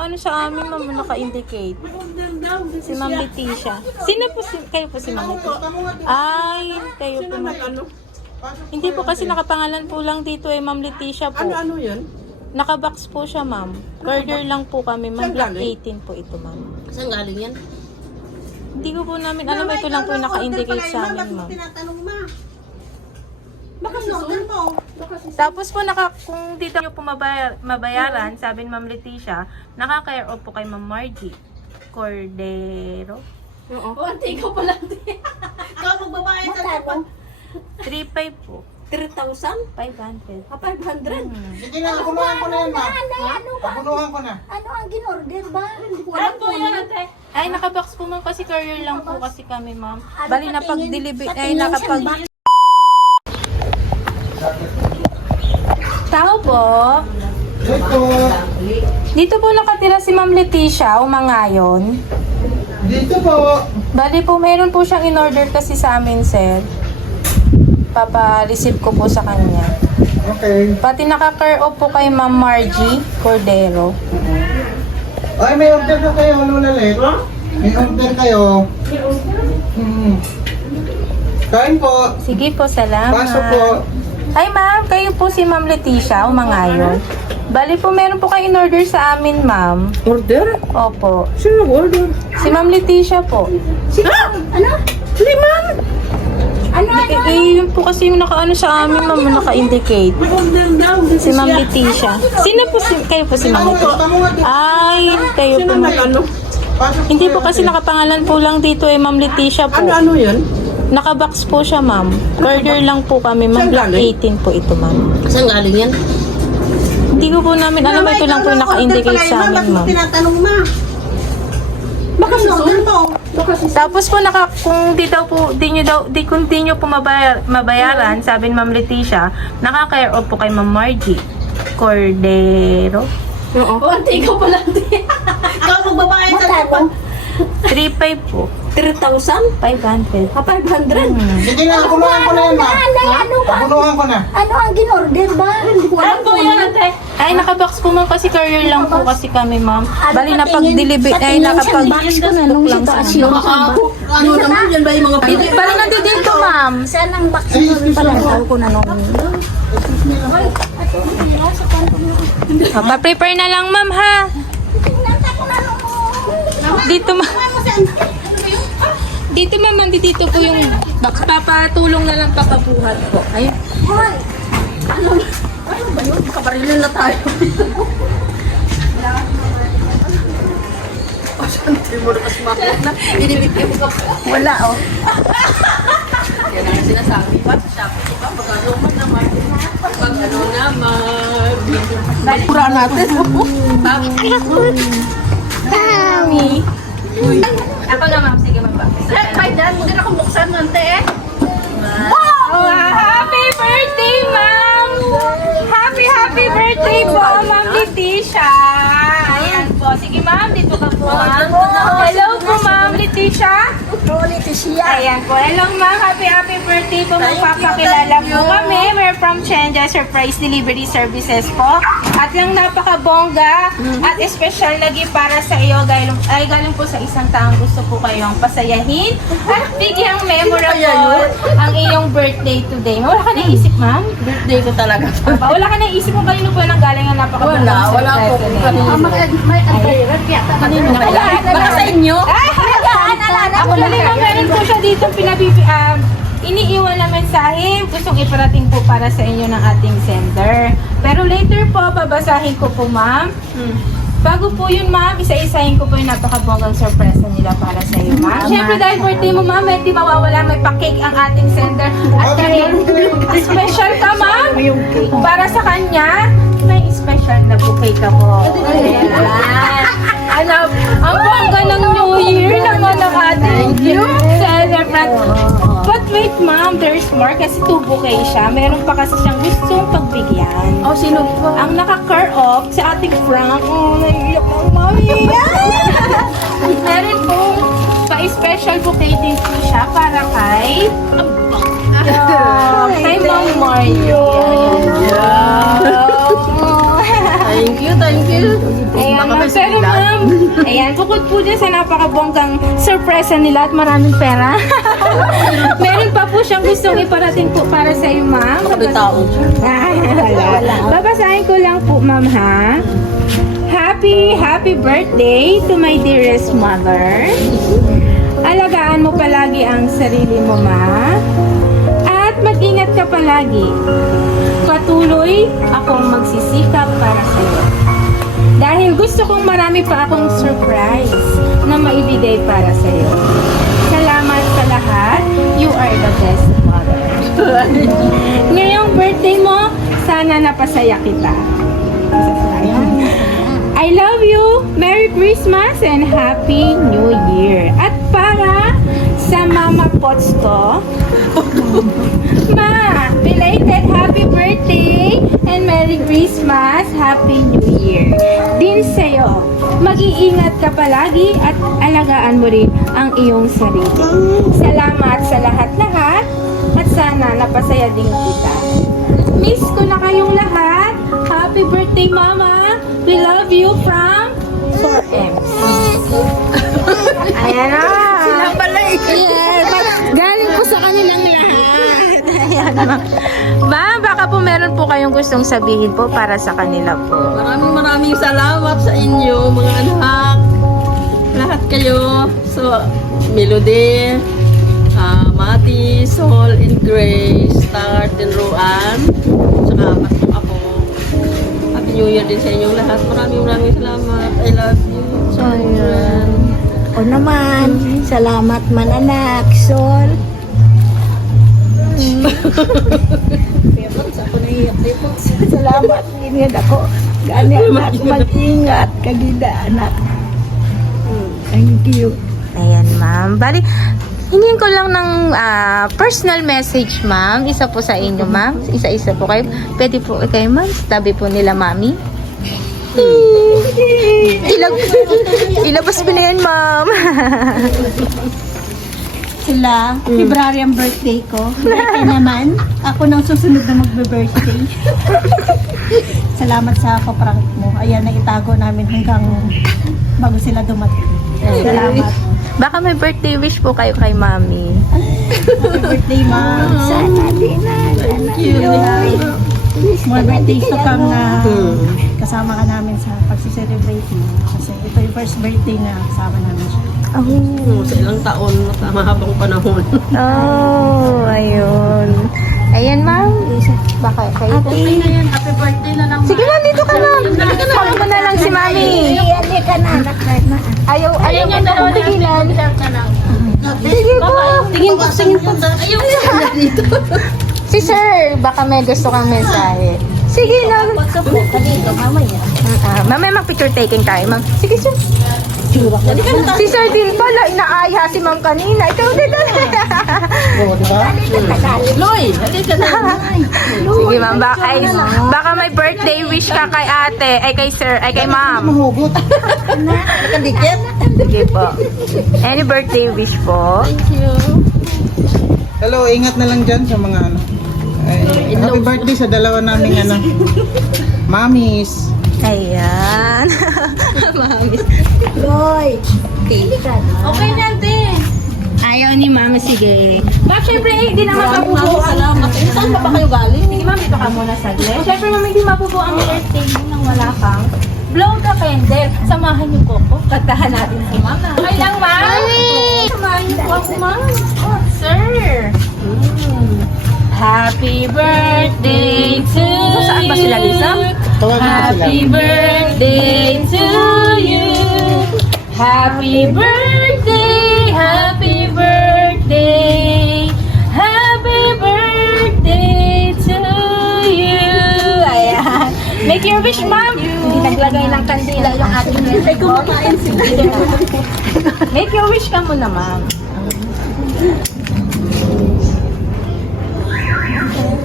Ano sa amin, ma'am, naka-indicate? Si Ma'am Leticia. Sino po kayo po si Ma'am Leticia? Ay, kayo po, ma'am. Hindi po kasi nakapangalan po lang dito Ma'am Leticia po. Ano yun? Nakabox po siya, ma'am. Order lang po kami, ma'am. Block 18 po ito, ma'am. Saan galing yan? Hindi ko po namin alam, ito lang po yung naka-indicate sa amin, ma'am. Baka order mo. Tapos po, kung dito nyo po mabayaran, sabi ni Ma'am Leticia, naka-care off po kay Ma'am Margie Cordero. Oo. Konti ko pala. Ikaw magbabayad sa 3.5 po. 3,000? 500. 500? Sige na, kunuhan ko na yan, ma. Kunuhan ko na. Ano ang ginorder ba? Ano po yan, ate? Ay, nakabox po, ma'am, kasi courier lang po kasi kami, ma'am. Ano, Bali, napag-deliver, ay, nakapag... Tao po. Ito. Dito po nakatira si Ma'am Leticia, umangayon. Dito po. Bali po, mayroon po siyang in-order kasi sa amin, sir. Papa-receive ko po sa kanya. Okay. Pati naka-care off po kay Ma'am Margie Cordero. Ay, may order na kayo, Lola Let. May order kayo. Kain po. Sige po, salamat. Pasok po. Ay ma'am, kayo po si Ma'am Leticia, umangayon. Bali po, meron po kayo in-order sa amin, ma'am. Order? Opo. Sino order? Si Ma'am Leticia po. Ano? Hindi, ma'am. Ano? Yun po kasi yung naka-ano sa amin, ma'am, naka-indicate. Order daw. Si Ma'am Leticia. Sino po kayo po si Ma'am Leticia? Ay, kayo po, Sino ma'am. nag-ano? Pasok Hindi po kasi nakapangalan po lang dito Ma'am Leticia po. Ano yun? Nakabox po siya, ma'am. Order lang po kami, ma'am. Block 18 po ito, ma'am. Saan galing yan? Hindi ko po namin alam, ito lang po yung naka-indicate sa amin, ma'am. Tinatanong ma. Baka order mo. Tapos po, kung di daw po, kung di nyo po mabayaran, sabi ni Ma'am Leticia, naka-care off po kay Ma'am Margie Cordero. Oo. Konti ko pala. Ikaw magbabayad sa 3.5 po. 3,000? 500. 500? Sige na, kunuhan ko na yan, ma. Ano ba? Kunuhan ko na. Ano ang ginorder ba? Ano po yan, ate? Ay, nakabox po, ma'am, kasi courier lang po kasi kami, ma'am. Bali, napag-deliver, ay, Box ko na nung sitwasyon. Ano naman yan ba yung mga Hindi, bali nandito, ma'am. Saan ang box ko pala? Ko na nung... Pa-prepare na lang, ma'am, ha? Dito, ma'am. Dito, ma'am, dito po yung box. Papatulong na lang papabuhat po. Ayun. Ano ba yun? Kabarilin na tayo. Hindi mo na kasmakot na. Binibigyan mo ka. Wala, oh. Yan ang sinasabi pa sa Shopee pa. Pag-ano man naman. Pag-ano naman. Pura natin. Dami. Ako na, ma'am. Sige, ma'am. Ay, dahil mo din akong buksan ng te. Oh, happy birthday, ma'am! Happy birthday po, Ma'am Leticia! Ayan po. Sige, ma'am. Dito ka po, ma'am. Hello po, Ma'am Leticia. Ayan po. Hello, ma'am. Happy birthday po. Magpapakilala po kami. We're from Chenja Surprise Delivery Services po. At yung napakabongga at special na gift para sa iyo galing po sa isang taong gusto po kayong pasayahin at bigyang memorable ang iyong birthday today. Wala ka naisip, ma'am? Birthday ko talaga. Wala ka naisip kung kanino po nang galing ang napakabongga? Wala po kung kanino. May advert yata. Kanino na kaya? Baka sa inyo? Ako na rin, meron po siya dito iniiwan na mensahe. Gustong iparating po para sa inyo ng ating sender. Pero later po, babasahin ko po, ma'am. Bago po yun, ma'am, isa-isahin ko po yung napakabonggang sorpresa nila para sa iyo, ma'am. Siyempre, dahil birthday mo, ma'am, hindi mawawala, may pa-cake ang ating sender. At dahil special ka, ma'am, para sa kanya, may special na bouquet ka po. Ayan. Ano, ang bongga ng New Year naman ang ating cute celebrant. But wait, ma'am, there's more kasi 2 bouquet siya. Meron pa kasi siyang gustong pagbigyan. Oh, sino po? Ang naka-car off sa ating Frank. Oh, naiiyak ng mami. Meron pong pa-special bouquet din po siya para kay kay Ma'am Mario. Thank you. Ayan, ma'am. Pero ma'am, ma'am. Ayan, bukod po dyan sa napakabonggang sorpresa nila at maraming pera. Meron pa po siyang gustong iparating po para sa iyo, ma'am. Kabitao. Wala. Babasahin ko lang po, ma'am, ha? Happy birthday to my dearest mother. Alagaan mo palagi ang sarili mo, ma. At mag-ingat ka palagi. Patuloy akong magsisikap para sa iyo. Dahil gusto kong marami pa akong surprise na maibigay para sa iyo. Salamat sa lahat. You are the best mother. Ngayong birthday mo, sana napasaya kita. I love you. Merry Christmas and Happy New Year. At para sa Mama Pots ko, Ma, belated happy birthday and Merry Christmas, Happy New Year. Din sa'yo, mag-iingat ka palagi at alagaan mo rin ang iyong sarili. Salamat sa lahat-lahat at sana napasaya din kita. Miss ko na kayong lahat. Happy birthday, Mama. We love you from 4M. Ayan na. Sila pala eh. Yes. Galing po sa kanilang lahat. Ayan na. Ma'am, baka po meron po kayong gustong sabihin po para sa kanila po. Maraming salamat sa inyo, mga anak. Lahat kayo. So, Melody, Mati, Sol, and Grace, Tart, and Roan. Saka pasok ako. Happy New Year din sa inyong lahat. Maraming salamat. I love you, children. O naman, salamat man anak, Sol. Salamat din ako. Gani anak, mag-ingat. Kagida anak. Thank you. Ayan, ma'am. Bali, hingin ko lang ng personal message, ma'am. Isa po sa inyo, ma'am. Isa-isa po kayo. Pwede po kayo, ma'am. Tabi po nila, mami. Ilabas mo na yan, ma'am. Sila, February ang birthday ko. Birthday naman. Ako nang susunod na magbe-birthday. Salamat sa kaprank mo. Ayan, naitago namin hanggang bago sila dumating. Salamat. Baka may birthday wish po kayo kay mami. Happy birthday, ma'am. Sana din na. Thank you. More birthdays to come na kasama ka namin sa pag-celebrate mo. Kasi ito yung first birthday na kasama namin siya. Sa ilang taon, mahabang panahon. Oh, ayun. Ayan, ma'am. Baka kayo po. Happy birthday na lang. Sige, ma'am. Dito ka, ma'am. Baka mo na lang si mami. Iyan ka na anak. Ayaw mo na lang tigilan. Sige po. Tingin po. Si sir, baka may gusto kang mensahe. Sige na. Pagkapunta dito, mamaya. Mamaya mag-picture taking tayo, ma'am. Sige, sir. Si sir din pala, inaaya si ma'am kanina. Ikaw din. Oo, di ba? Loy, halika na. Sige, ma'am. Baka may birthday wish ka kay ate, ay kay sir, ay kay ma'am. Mahugot. Nakadikit. Sige po. Any birthday wish po? Hello, ingat na lang dyan sa mga ano. Ay, happy birthday sa dalawa naming ano. Mamis. Ayan. Mamis. Loy, pili ka na. Okay na, ate. Ayaw ni mama, sige. Bakit syempre, hindi naman mabubuo ang... Salamat. Saan pa ba kayo galing? Sige, ma'am, dito ka muna saglit. Syempre, ma'am, hindi mabubuo ang birthday mo nang wala kang blow the candle. Samahan niyo ko po. Kantahan natin si mama. Okay lang, ma'am? Samahan niyo po ako, ma'am. Oh, sir. Happy birthday to you. Saan ba sila, Lisa? Tawagan mo sila. Happy birthday to you. Happy birthday, happy birthday, happy birthday to you. Ayan. Make your wish, ma'am. Hindi naglagay ng kandila yung ating birthday. Kumakain sila. Make your wish ka muna, ma'am.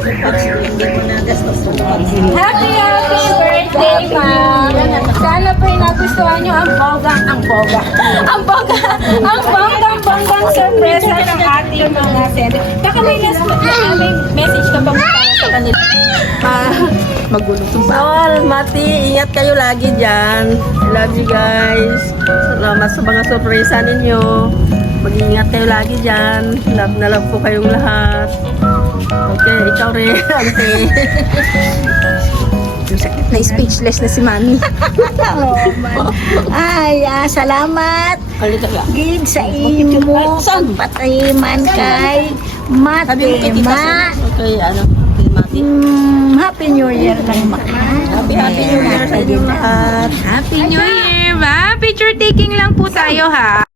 Hindi ko na gastos. Happy birthday, ma'am! Sana po nagustuhan nyo ang bonggang sorpresa ng ating mga sender. Baka may message ka ba para sa kanila? Magulo to. Sol, Mati, ingat kayo lagi dyan. I love you guys. Salamat sa mga sorpresa ninyo. Mag-ingat kayo lagi dyan. Love na love po kayong lahat. Okay, ikaw rin. Okay. Na speechless na si Mami. Ay, salamat. Gid sa inyo mo. Patiman kay Matima. Okay, ano? Kay Mati. Happy New Year kay Mama. Happy New Year sa inyong lahat. Happy New Year, ma'am! Picture taking lang po tayo, ha?